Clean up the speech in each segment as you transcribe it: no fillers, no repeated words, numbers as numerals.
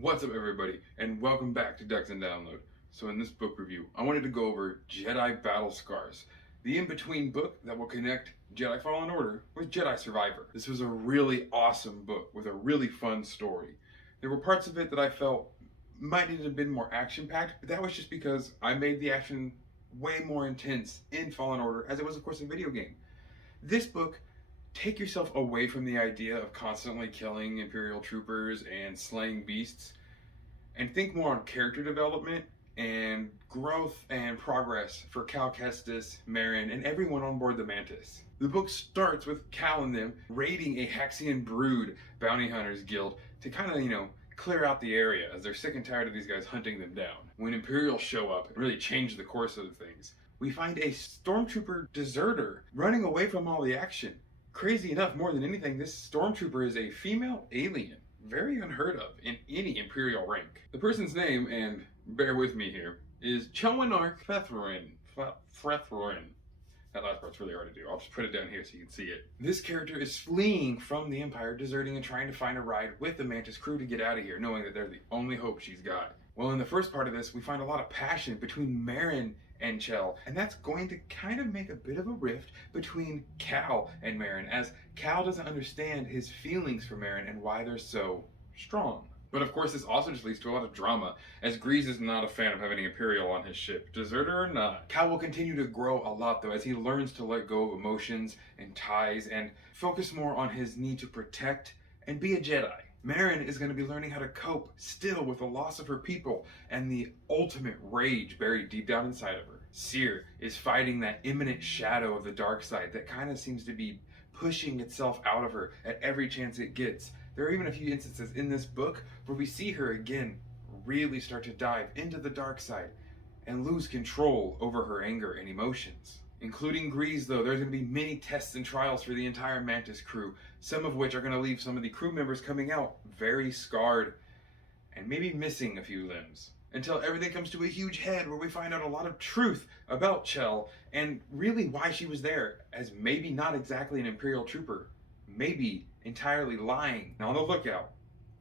What's up everybody, and welcome back to Ducks and Download. So in this book review, I wanted to go over Jedi Battle Scars, the in-between book that will connect Jedi Fallen Order with Jedi Survivor. This was a really awesome book with a really fun story. There were parts of it that I felt might have been more action-packed, but that was just because I made the action way more intense in Fallen Order, as it was of course a video game. This book, take yourself away from the idea of constantly killing Imperial troopers and slaying beasts, and think more on character development and growth and progress for Cal Kestis, Merrin, and everyone on board the Mantis. The book starts with Cal and them raiding a Haxian Brood bounty hunters guild to kind of, clear out the area as they're sick and tired of these guys hunting them down. When Imperials show up and really change the course of things, we find a stormtrooper deserter running away from all the action. Crazy enough, more than anything, this stormtrooper is a female alien, very unheard of in any Imperial rank. The person's name, and bear with me here, is Chelwanark Fethrin. That last part's really hard to do. I'll just put it down here so you can see it. This character is fleeing from the Empire, deserting and trying to find a ride with the Mantis crew to get out of here, knowing that they're the only hope she's got. Well, in the first part of this, we find a lot of passion between Merrin and Chell, and that's going to kind of make a bit of a rift between Cal and Merrin, as Cal doesn't understand his feelings for Merrin and why they're so strong. But of course, this also just leads to a lot of drama, as Grease is not a fan of having an Imperial on his ship, deserter or not. Cal will continue to grow a lot though, as he learns to let go of emotions and ties and focus more on his need to protect and be a Jedi. Merrin is going to be learning how to cope still with the loss of her people and the ultimate rage buried deep down inside of her. Seer is fighting that imminent shadow of the dark side that kind of seems to be pushing itself out of her at every chance it gets. There are even a few instances in this book where we see her again really start to dive into the dark side and lose control over her anger and emotions. Including Grease though, there's going to be many tests and trials for the entire Mantis crew, some of which are going to leave some of the crew members coming out very scarred and maybe missing a few limbs. Until everything comes to a huge head where we find out a lot of truth about Chell and really why she was there, as maybe not exactly an Imperial trooper, maybe entirely lying, and on the lookout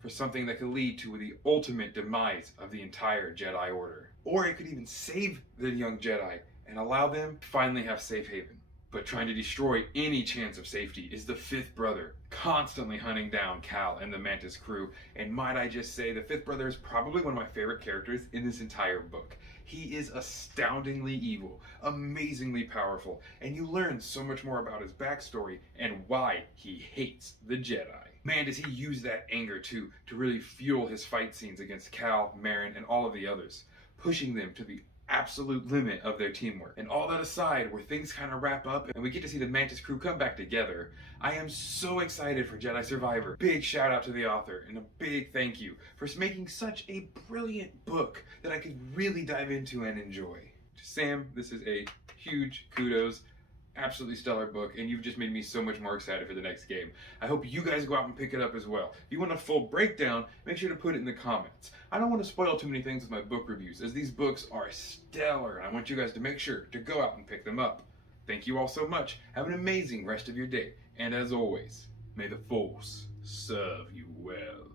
for something that could lead to the ultimate demise of the entire Jedi Order. Or it could even save the young Jedi and allow them to finally have safe haven. But trying to destroy any chance of safety is the fifth brother, constantly hunting down Cal and the Mantis crew. And might I just say, the fifth brother is probably one of my favorite characters in this entire book. He is astoundingly evil, amazingly powerful, and you learn so much more about his backstory and why he hates the Jedi. Man, does he use that anger too to really fuel his fight scenes against Cal, Merrin, and all of the others, pushing them to the absolute limit of their teamwork. And all that aside, where things kind of wrap up and we get to see the Mantis crew come back together, I am so excited for Jedi Survivor. Big shout out to the author and a big thank you for making such a brilliant book that I could really dive into and enjoy. To Sam, this is a huge kudos. Absolutely stellar book, and you've just made me so much more excited for the next game. I hope you guys go out and pick it up as well. If you want a full breakdown, make sure to put it in the comments. I don't want to spoil too many things with my book reviews, as these books are stellar, and I want you guys to make sure to go out and pick them up. Thank you all so much. Have an amazing rest of your day, and as always, may the Force serve you well.